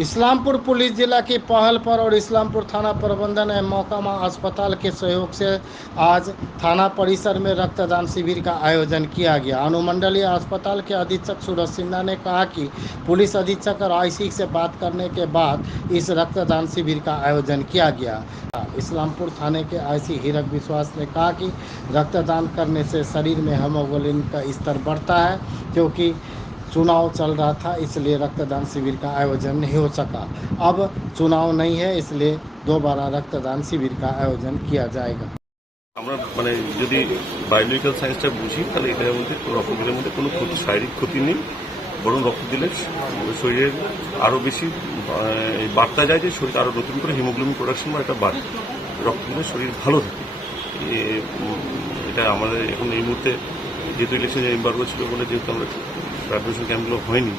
Islampur police जिला की पहल पर और इस्लामपुर थाना प्रबंधन एवं मोकामा अस्पताल के सहयोग से आज थाना परिसर में रक्तदान शिविर का आयोजन किया गया। अनुमंडलीय अस्पताल के अधीक्षक सूरज सिन्हा ने कहा कि पुलिस अधीक्षक और आईसी से बात करने के बाद इस रक्तदान शिविर का आयोजन किया गया। इस्लामपुर थाने के आईसी हीरक विश्वास ने कहा कि रक्तदान करने से शरीर में हीमोग्लोबिन का स्तर बढ़ता है, क्योंकि चुनाव चल रहा था इसलिए रक्तदान शिविर का आयोजन नहीं हो सका। अब चुनाव नहीं है इसलिए दोबारा रक्तदान शिविर का आयोजन किया जाएगा। আমরা মানে যদি বায়োলজিক্যাল সায়েন্সটা বুঝি তাহলে এটার মধ্যে রক্তদানের মধ্যে কোনো শারীরিক ক্ষতি নেই, বরং রক্ত দিলে শরীরের আরও বেশি বার্তা যায় যে শরীর আরও নতুন করে হিমোগ্লোবিন প্রোডাকশন বা এটা বাড়ে, রক্ত দিলে শরীর ভালো থাকে। এটা আমাদের এখন এই মুহূর্তে যেহেতু ইলেকশন এম্বার্গো ছিল বলে যেহেতু আমরা ভ্যাকসিনেশন ক্যাম্পগুলো হয়নি,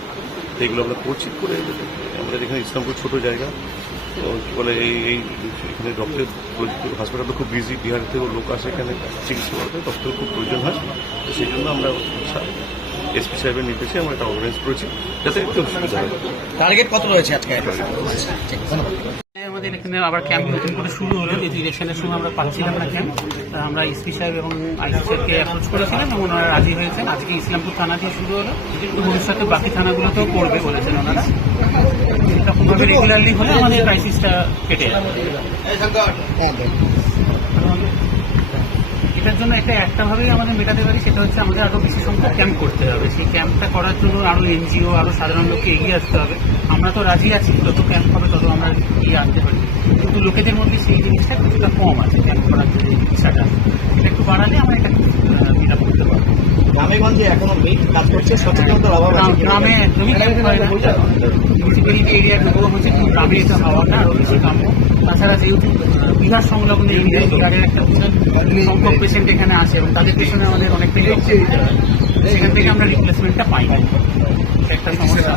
তো এগুলো আমরা করছি করে আমাদের এখানে ইসলামপুর ছোটো জায়গা বলে এই এখানে ডক্টরের হসপিটালটা খুব বিজি, বিহার থেকেও লোক আসে এখানে চিকিৎসা করতে, ডক্টরের খুব প্রয়োজন হয়। তো সেই জন্য আমরা এসপি সাহেবের নির্দেশে আমরা এটা অর্গানাইজ করেছি যাতে একটু সুবিধা হয়। টার্গেট কত রয়েছে আজকে? আমাদের এখানে আবার ক্যাম্প নতুন করে শুরু হলো, যেহেতু ইলেকশনের সময় আমরা পাচ্ছিলাম না ক্যাম্প, আমরা এসপি সাহেব এবং আইসি সাহেবকে অ্যাপ্রোচ করেছিলাম এবং ওনারা রাজি হয়েছেন। আজকে ইসলামপুর থানা দিয়ে শুরু হলো, ভবিষ্যতে বাকি থানাগুলোতেও করবে বলেছেন ওনারা। এরকমভাবে রেগুলারলি হলে আমাদের ক্রাইসিসটা কেটে যাবে। এটার জন্য একটা ভাবেই আমাদের মেটাতে পারি, সেটা হচ্ছে আমাদের আরও বেশি সংখ্যক ক্যাম্প করতে হবে। সেই ক্যাম্পটা করার জন্য আরও এনজিও আরও সাধারণ লোককে এগিয়ে আসতে হবে। আমরা তো রাজি আছি, যত ক্যাম্প হবে তত আমরা এগিয়ে আসতে পারি, কিন্তু লোকেদের মধ্যে সেই জিনিসটা কিছুটা কম আছে। ক্যাম্প করার যে ইচ্ছাটা এটা একটু বাড়ালে আমরা এটা ফিল আপ করতে পারবো। গ্রামে গঞ্জে এখনো কাজ করছে, সচেতনতার অভাব আছে। গ্রামে একদমই ক্যাম্প হয় না, মিউনিসিপ্যালিটি এরিয়া ঢুকবো হচ্ছে, কিন্তু গ্রামে এটা হওয়াটা আরও বেশি কাম্য। তাছাড়া যেহেতু বিহার সংলগ্ন এরিয়ায় বিহারের একটা সংখ্যক পেশেন্ট এখানে আসে এবং তাদের পেছনে আমাদের অনেকটাই সেখান থেকে আমরা রিপ্লেসমেন্টটা পাই না, একটা সমস্যা।